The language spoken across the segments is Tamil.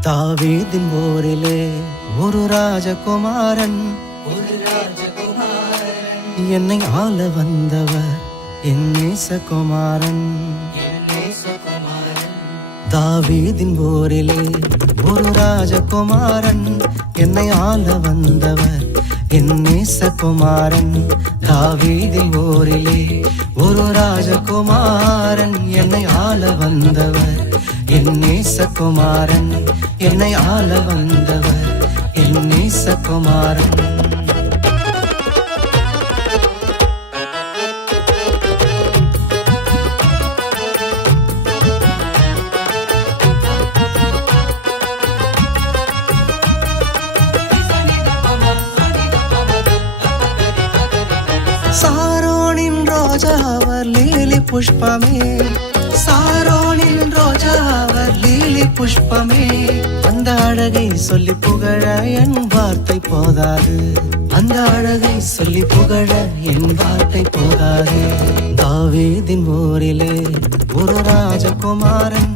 தாவீதின் ஊரிலே ஒரு ராஜகுமாரன் என்னை ஆள வந்தவர் என் நேசகுமாரன். தாவீதின் ஊரிலே ஒரு ராஜகுமாரன் என்னை ஆள வந்தவர் என் நேசகுமாரன். தாவீதின் ஊரிலே ஒரு ராஜகுமாரன் என்னை ஆள வந்தவர் என் நேசகுமாரன். என்னை ஆள வந்தவர் என் நேசகுமாரன். சாரோனின் ரோஜா அவர் லீலி புஷ்பமே, சாரோனின் ரோஜா அவர் லீலி புஷ்பமே. அந்த அழகை சொல்லி புகழ என் வார்த்தை போதாது, அந்த அழகை சொல்லி புகழ என் வார்த்தை போதாது. தாவீதின் ஊரிலே ஒரு ராஜகுமாரன்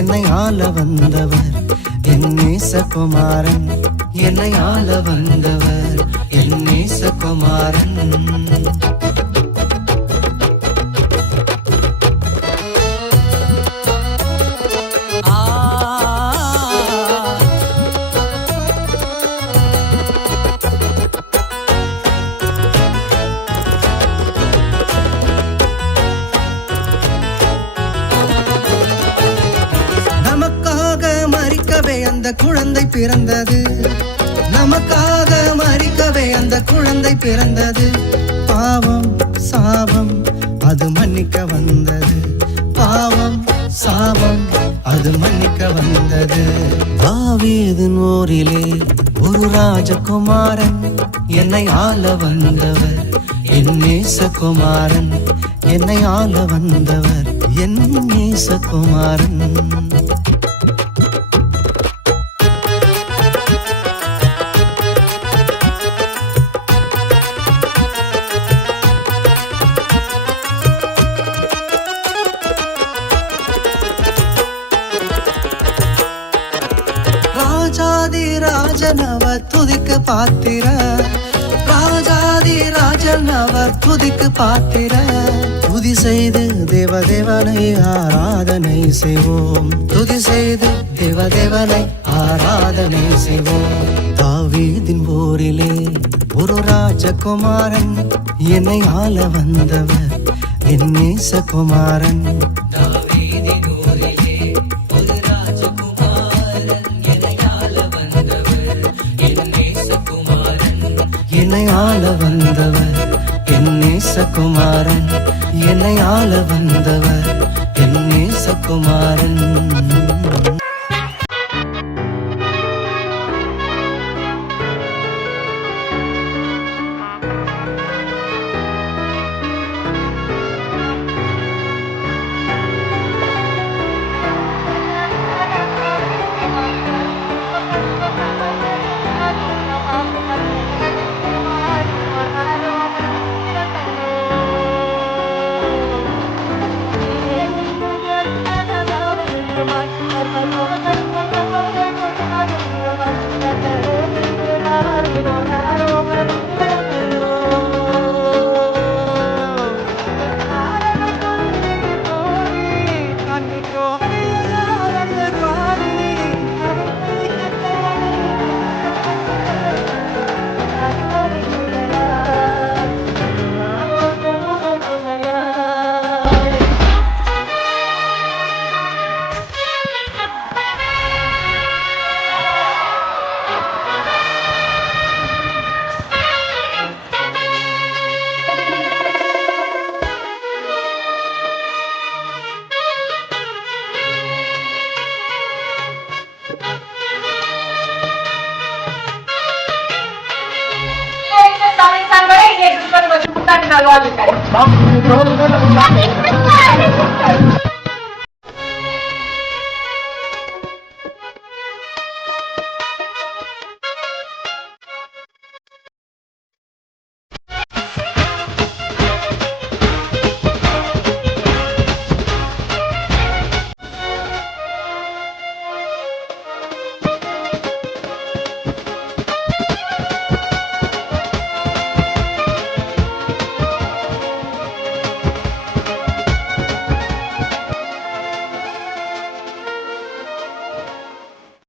என்னை ஆள வந்தவர் என் நேசகுமாரன். என்னை ஆள வந்தவர் என் நேசகுமாரன். அந்த குழந்தை பிறந்தது, நமக்காக மரிக்கவே அந்த குழந்தை பிறந்தது. பாவம் சாபம் அது மன்னிக்க வந்தது, பாவம் சாபம் அது மன்னிக்க வந்தது. தாவீதின் ஊரிலே ஒரு ராஜகுமாரன் என்னை ஆள வந்தவர் என் நேசகுமாரன். என்னை ஆள வந்தவர் என் நேசகுமாரன். ராஜாதி ராஜன் அவர் துதிக்கு பாத்திர, ராஜாதி ராஜன் அவர் துதிக்கு பாத்திர. துதி செய்து தேவதேவனை ஆராதனை செய்வோம், துதி செய்து தேவதேவனை ஆராதனை செய்வோம். தாவீதின் ஊரிலே ஒரு ராஜகுமாரன் என்னை ஆள வந்தவர் என் நேசகுமாரன். என்னை ஆள வந்தவர் என் நேசகுமாரன். என்னை ஆள வந்தவர் என் நேசகுமாரன். Vamos,